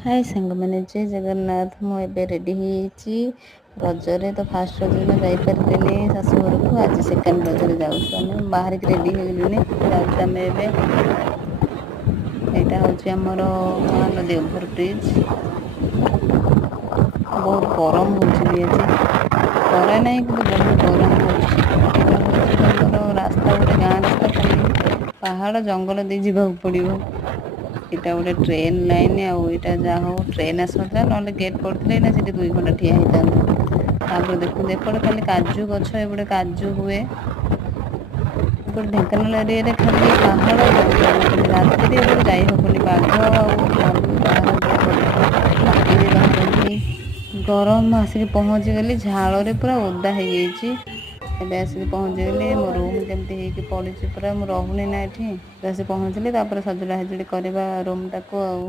हाय ସାଙ୍ଗମାନେ ଜୟ ଜଗନ୍ନାଥ। ମୁଁ ଏବେ ରେଡ଼ି ହେଇଯାଇଛି। ରଜରେ ତ ଫାଷ୍ଟ ରଜ ଦିନ ଯାଇପାରିଲିନି ଶାଶୁଘରକୁ। ଆଜି ସେକେଣ୍ଡ ରଜରେ ଯାଉଛୁ। ଆମେ ବାହାରିକି ରେଡ଼ି ହେଇଗଲୁଣି, ଯାଉଛୁ ଆମେ ଏବେ। ଏଇଟା ହେଉଛି ଆମର ମହାନଦୀ ଓଭର ବ୍ରିଜ୍। ବହୁତ ଗରମ ହେଉଛି ବି ଆଜି। ଖରା ନାହିଁ କିନ୍ତୁ ବହୁତ ଗରମ ହେଉଛି। ଏଇଟା ହେଉଛି ତମର ରାସ୍ତା, ଗୋଟେ ଗାଁ ରାସ୍ତା, ଖାଲି ପାହାଡ଼ ଜଙ୍ଗଲ ଦେଇ ଯିବାକୁ ପଡ଼ିବ। ଏଇଟା ଗୋଟେ ଟ୍ରେନ୍ ଲାଇନ୍। ଆଉ ଏଇଟା ଯାହା ହଉ ଟ୍ରେନ୍ ଆସିନଥିଲା, ନହେଲେ ଗେଟ୍ ପଡ଼ିଥିଲେ ନା ସେଠି 2 ଘଣ୍ଟା ଠିଆ ହେଇଥାନ୍ତୁ। ତାପରେ ଦେଖନ୍ତୁ ଏପଟେ ଖାଲି କାଜୁ ଗଛ, ଏପଟେ କାଜୁ ହୁଏ। ଏପଟେ ଢେଙ୍କାନାଳ ଏରିଆରେ ଖାଲି ପାହାଡ଼ ଜଙ୍ଗଲ, ଖାଲି ରାତିରେ ଏପଟେ ଯାଇ ହେବନି। ବାଘ ଆଉ ଭାଲୁ ବାହାରନ୍ତି ଏପଟେ, ହାତୀ ବି ବାହାରନ୍ତି। ଗରମ ଆସିକି ପହଞ୍ଚିଗଲି, ଝାଳରେ ପୁରା ଓଦା ହେଇଯାଇଛି। ଏବେ ଆସିକି ପହଞ୍ଚିଗଲି। ମୋ ରୁମ୍ କେମିତି ହେଇକି ପଡ଼ିଛି ପୁରା, ମୁଁ ରହୁନି ନା ଏଠି। ଆସି ପହଞ୍ଚିଲି, ତାପରେ ସଜଡ଼ା ସଜଡ଼ି କରିବା ରୁମ୍ଟାକୁ ଆଉ।